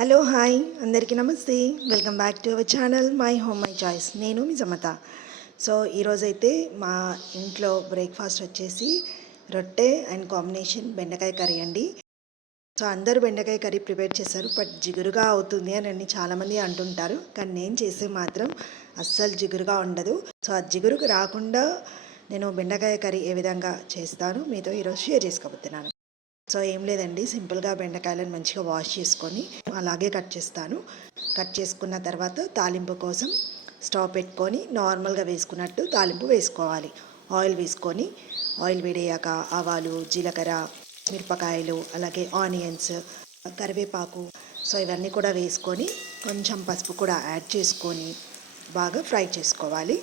Hello hi అందరికీ నమస్తే. Welcome back to our channel my home my choice. నేను మీ Samata. So ఈరోజైతే మా ఇంట్లో బ్రేక్ఫాస్ట్ వచ్చేసి రొట్టె అండ్ కాంబినేషన్ బెండకాయ కర్రీ అండి. సో అందరూ బెండకాయ కర్రీ ప్రిపేర్ చేశారు, బట్ జిగురుగా అవుతుంది అని చాలామంది అంటుంటారు. కానీ నేను చేసే మాత్రం అస్సలు జిగురుగా ఉండదు. సో ఆ జిగురుకు రాకుండా నేను బెండకాయ కర్రీ ఏ విధంగా చేస్తాను మీతో ఈరోజు షేర్ చేసుకోబోతున్నాను. సో ఏం లేదండి, సింపుల్గా బెండకాయలను మంచిగా వాష్ చేసుకొని అలాగే కట్ చేస్తాను. కట్ చేసుకున్న తర్వాత తాలింపు కోసం స్టవ్ పెట్టుకొని నార్మల్గా వేసుకున్నట్టు తాలింపు వేసుకోవాలి. ఆయిల్ వేసుకొని ఆయిల్ వేడయ్యాక ఆవాలు, జీలకర్ర, మిరపకాయలు, అలాగే ఆనియన్స్, కరివేపాకు, సో ఇవన్నీ కూడా వేసుకొని కొంచెం పసుపు కూడా యాడ్ చేసుకొని బాగా ఫ్రై చేసుకోవాలి.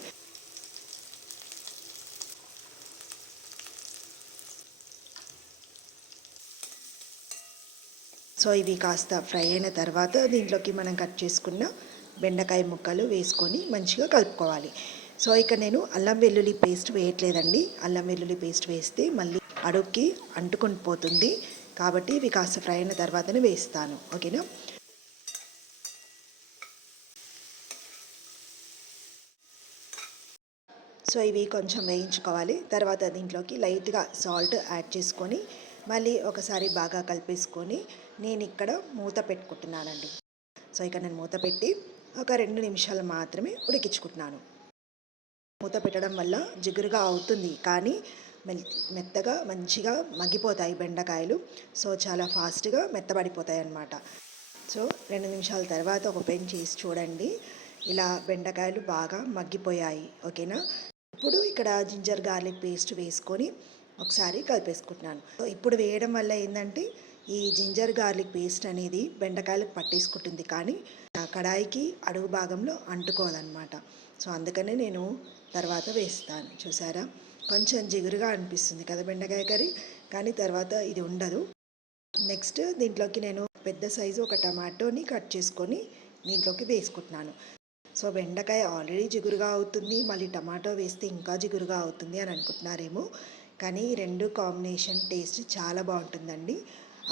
సో ఇవి కాస్త ఫ్రై అయిన తర్వాత దీంట్లోకి మనం కట్ చేసుకున్న బెండకాయ ముక్కలు వేసుకొని మంచిగా కలుపుకోవాలి. సో ఇక్కడ నేను అల్లం వెల్లుల్లి పేస్ట్ వేయట్లేదండి. అల్లం వెల్లుల్లి పేస్ట్ వేస్తే మళ్ళీ అడుగుకి అంటుకొని పోతుంది, కాబట్టి ఇవి కాస్త ఫ్రై అయిన తర్వాతనే వేస్తాను. ఓకేనా. సో ఇవి కొంచెం వేయించుకోవాలి. తర్వాత దీంట్లోకి లైట్గా సాల్ట్ యాడ్ చేసుకొని మళ్ళీ ఒకసారి బాగా కలిపేసుకొని నేను ఇక్కడ మూత పెట్టుకుంటున్నానండి. సో ఇక్కడ నేను మూత పెట్టి ఒక 2 నిమిషాలు మాత్రమే ఉడికించుకుంటున్నాను. మూత పెట్టడం వల్ల జిగురుగా అవుతుంది, కానీ మెత్తగా మంచిగా మగ్గిపోతాయి బెండకాయలు. సో చాలా ఫాస్ట్గా మెత్తబడిపోతాయి అన్నమాట. సో 2 నిమిషాల తర్వాత ఒక పెన్ చేసి చూడండి, ఇలా బెండకాయలు బాగా మగ్గిపోయాయి. ఓకేనా. ఇప్పుడు ఇక్కడ జింజర్ గార్లిక్ పేస్ట్ వేసుకొని ఒకసారి కలిపేసుకుంటున్నాను. ఇప్పుడు వేయడం వల్ల ఏంటంటే ఈ జింజర్ గార్లిక్ పేస్ట్ అనేది బెండకాయలకు పట్టేసుకుంటుంది, కానీ కడాయికి అడుగు భాగంలో అంటుకోదన్నమాట. సో అందుకనే నేను తర్వాత వేస్తాను. చూసారా, కొంచెం జిగురుగా అనిపిస్తుంది కదా బెండకాయ కర్రీ, కానీ తర్వాత ఇది ఉండదు. నెక్స్ట్ దీంట్లోకి నేను పెద్ద సైజు ఒక టమాటోని కట్ చేసుకొని దీంట్లోకి వేసుకుంటున్నాను. సో బెండకాయ ఆల్రెడీ జిగురుగా అవుతుంది, మళ్ళీ టమాటో వేస్తే ఇంకా జిగురుగా అవుతుంది అని అనుకుంటున్నారేమో, కానీ ఈ రెండు కాంబినేషన్ టేస్ట్ చాలా బాగుంటుందండి.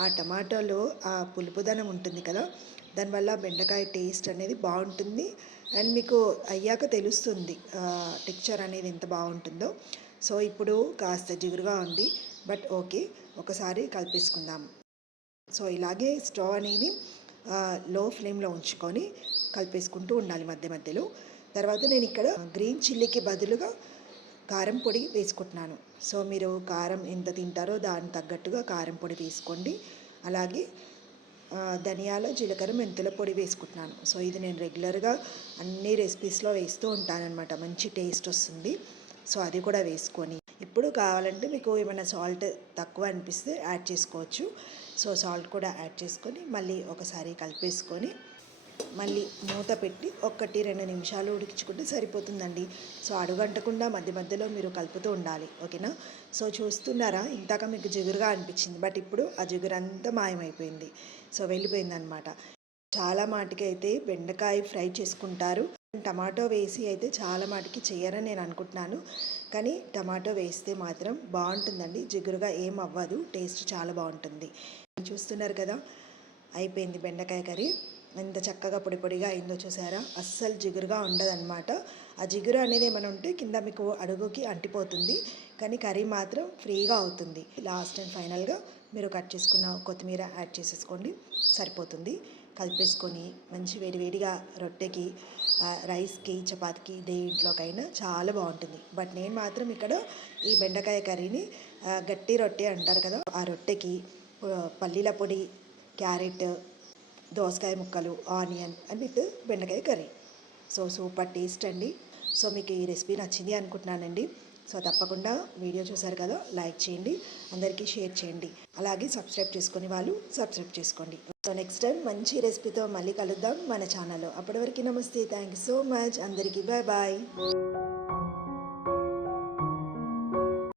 ఆ టమాటోలో ఆ పులుపుదనం ఉంటుంది కదా, దానివల్ల బెండకాయ టేస్ట్ అనేది బాగుంటుంది. అండ్ మీకు అయ్యాక తెలుస్తుంది టెక్స్చర్ అనేది ఎంత బాగుంటుందో. సో ఇప్పుడు కాస్త జిగురుగా ఉంది, బట్ ఓకే, ఒకసారి కలిపేసుకుందాం. సో ఇలాగే స్టవ్ అనేది లో ఫ్లేమ్లో ఉంచుకొని కలిపేసుకుంటూ ఉండాలి మధ్య మధ్యలో. తర్వాత నేను ఇక్కడ గ్రీన్ చిల్లీకి బదులుగా కారం పొడి వేసుకుంటున్నాను. సో మీరు కారం ఎంత తింటారో దానికి తగ్గట్టుగా కారం పొడి వేసుకోండి. అలాగే ధనియాల, జీలకర్ర, మెంతుల పొడి వేసుకుంటున్నాను. సో ఇది నేను రెగ్యులర్గా అన్ని రెసిపీస్లో వేస్తూ ఉంటానన్నమాట, మంచి టేస్ట్ వస్తుంది. సో అది కూడా వేసుకొని ఇప్పుడు కావాలంటే మీకు ఏమైనా సాల్ట్ తక్కువ అనిపిస్తే యాడ్ చేసుకోవచ్చు. సో సాల్ట్ కూడా యాడ్ చేసుకొని మళ్ళీ ఒకసారి కలిపేసుకొని మళ్ళీ మూత పెట్టి 1-2 నిమిషాలు ఉడికించుకుంటే సరిపోతుందండి. సో అడుగంటకుండా మధ్య మధ్యలో మీరు కలుపుతూ ఉండాలి. ఓకేనా. సో చూస్తున్నారా, ఇందాక మీకు జిగురుగా అనిపించింది, బట్ ఇప్పుడు ఆ జిగురు అంతా మాయమైపోయింది. సో వెళ్ళిపోయిందనమాట. చాలా మాటికి అయితే బెండకాయ ఫ్రై చేసుకుంటారు, టమాటో వేసి అయితే చాలా మాటికి చేయరని నేను అనుకుంటున్నాను. కానీ టమాటో వేస్తే మాత్రం బాగుంటుందండి, జిగురుగా ఏం అవ్వదు, టేస్ట్ చాలా బాగుంటుంది. చూస్తున్నారు కదా, అయిపోయింది బెండకాయ కర్రీ. ఎంత చక్కగా పొడి పొడిగా అయిందో చూసారా, అస్సలు జిగురుగా ఉండదన్నమాట. ఆ జిగురు అనేది ఏమైనా ఉంటే కింద మీకు అడుగుకి అంటిపోతుంది, కానీ కర్రీ మాత్రం ఫ్రీగా అవుతుంది. లాస్ట్ అండ్ ఫైనల్గా మీరు కట్ చేసుకున్న కొత్తిమీర యాడ్ చేసేసుకోండి, సరిపోతుంది. కలిపేసుకొని మంచి వేడివేడిగా రొట్టెకి, రైస్కి, చపాతీకి, దేంట్లోకైనా చాలా బాగుంటుంది. బట్ నేను మాత్రం ఇక్కడ ఈ బెండకాయ కర్రీని గట్టి రొట్టె అంటారు కదా, ఆ రొట్టెకి పల్లీల పొడి, క్యారెట్, దోసకాయ ముక్కలు, ఆనియన్ అండ్ విత్ బెండకాయ కర్రీ. సో సూపర్ టేస్ట్ అండి. సో మీకు ఈ రెసిపీ నచ్చింది అనుకుంటున్నానండి. సో తప్పకుండా వీడియో చూసారు కదా, లైక్ చేయండి, అందరికీ షేర్ చేయండి, అలాగే సబ్స్క్రైబ్ చేసుకునే వాళ్ళు సబ్స్క్రైబ్ చేసుకోండి. సో నెక్స్ట్ టైం మంచి రెసిపీతో మళ్ళీ కలుద్దాం మన ఛానల్లో. అప్పటి వరకు నమస్తే, థ్యాంక్ యూ సో మచ్, అందరికీ బాయ్ బాయ్.